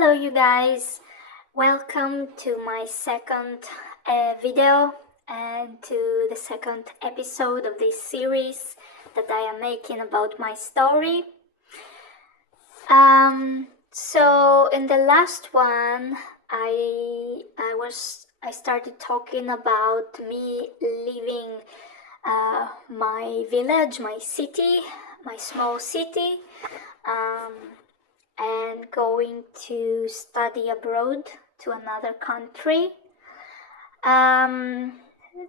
Hello, you guys. Welcome to my second video and to the second episode of this series that I am making about my story. So in the last one, I started talking about me leaving my village, my city, my small city. And going to study abroad to another country.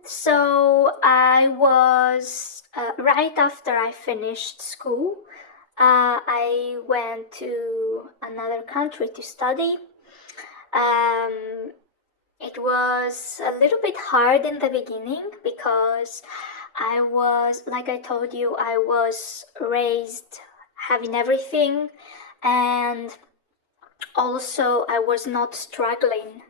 So I was, right after I finished school, I went to another country to study. It was a little bit hard in the beginning because like I told you, I was raised having everything, and also I was not struggling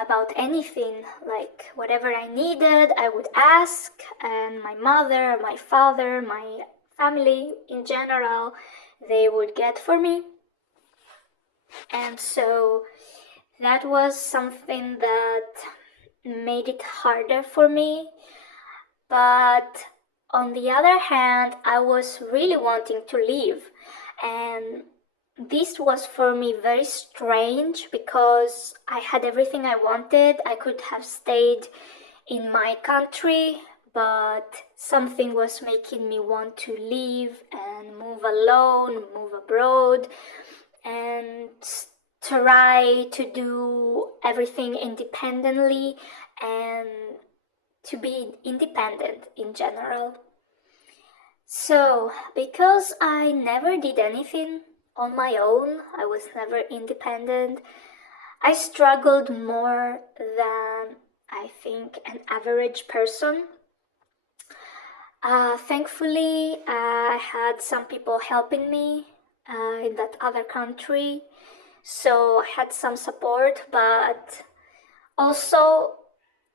about anything. Like whatever I needed, I would ask, and my mother, my father, my family in general, they would get for me. And so that was something that made it harder for me. But on the other hand, I was really wanting to leave, and this was for me very strange because I had everything I wanted. I could have stayed in my country, but something was making me want to leave and move alone, move abroad, and try to do everything independently and to be independent in general. So, because I never did anything on my own, I was never independent, I struggled more than I think an average person. Thankfully, I had some people helping me in that other country, so I had some support, but also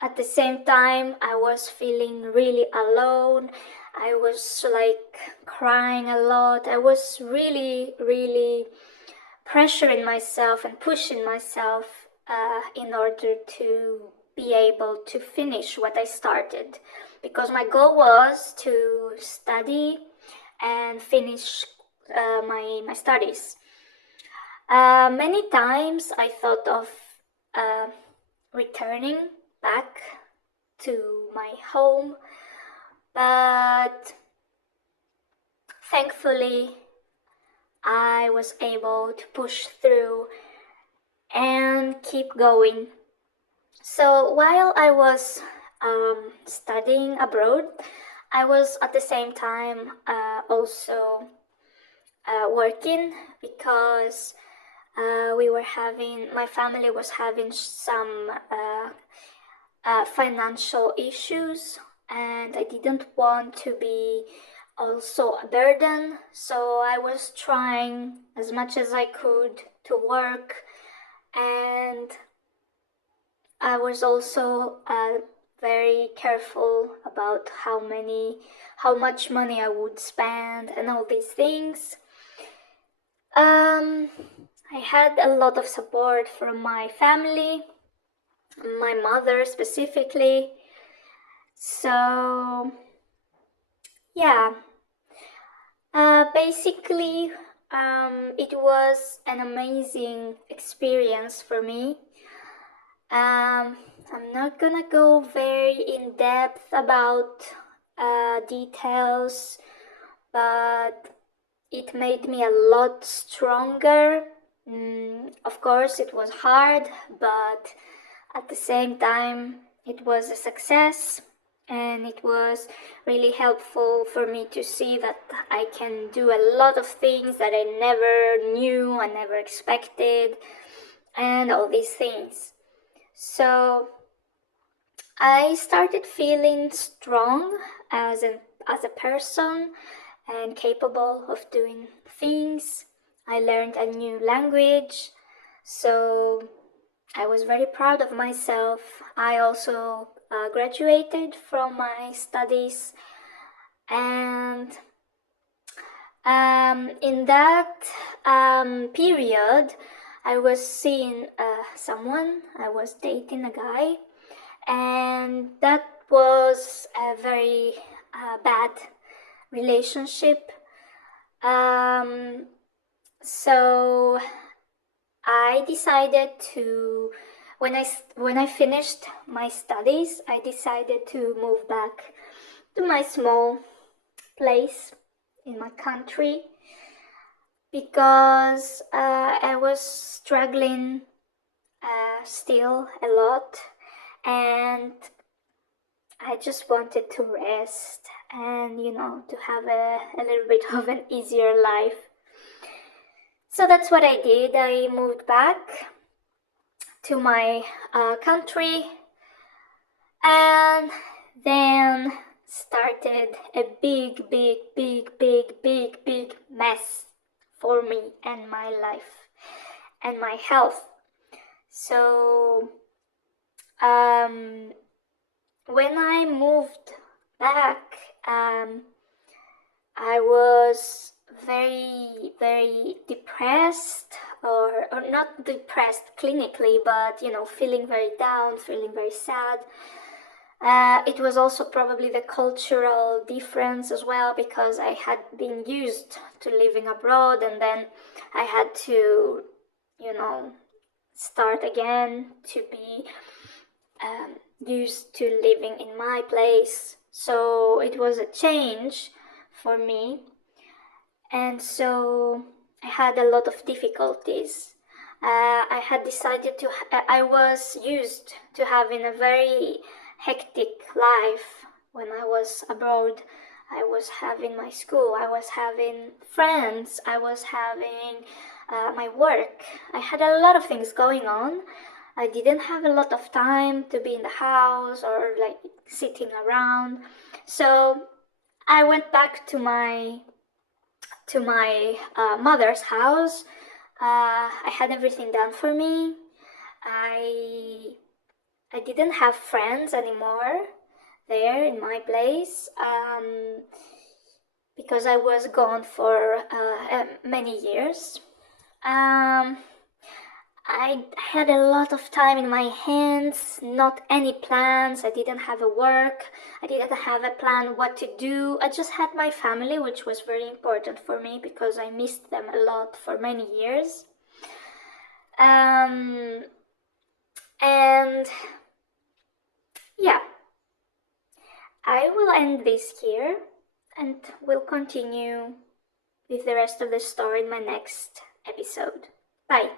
at the same time, I was feeling really alone. I was like crying a lot. I was really, really pressuring myself and pushing myself in order to be able to finish what I started. Because my goal was to study and finish my studies. Many times I thought of returning back to my home, but thankfully I was able to push through and keep going. So while I was studying abroad, I was at the same time also working because my family was having some financial issues, and I didn't want to be also a burden, so I was trying as much as I could to work, and I was also very careful about how much money I would spend and all these things. I had a lot of support from my family, my mother specifically. So yeah, basically it was an amazing experience for me. I'm not gonna go very in depth about details, but it made me a lot stronger. Of course, it was hard, but at the same time, it was a success, and it was really helpful for me to see that I can do a lot of things that I never knew, I never expected, and all these things. So I started feeling strong as a person and capable of doing things. I learned a new language, so I was very proud of myself. I also graduated from my studies, and in that period, I was seeing someone, I was dating a guy, and that was a very bad relationship. So I decided to, when I finished my studies, I decided to move back to my small place in my country because I was struggling still a lot, and I just wanted to rest and, to have a little bit of an easier life. So that's what I did. I moved back to my country, and then started a big mess for me and my life and my health. So when I moved back, I was very depressed, or not depressed clinically, but feeling very down, feeling very sad. It was also probably the cultural difference as well, because I had been used to living abroad, and then I had to, start again to be used to living in my place. So it was a change for me, and so I had a lot of difficulties. I had decided to, I was used to having a very hectic life when I was abroad. I was having my school, I was having friends, I was having my work. I had a lot of things going on. I didn't have a lot of time to be in the house or like sitting around. So I went back to my mother's house. I had everything done for me. I didn't have friends anymore there in my place, because I was gone for many years. I had a lot of time in my hands, not any plans. I didn't have a work. I didn't have a plan what to do. I just had my family, which was very important for me because I missed them a lot for many years. And yeah, I will end this here, and we'll continue with the rest of the story in my next episode. Bye.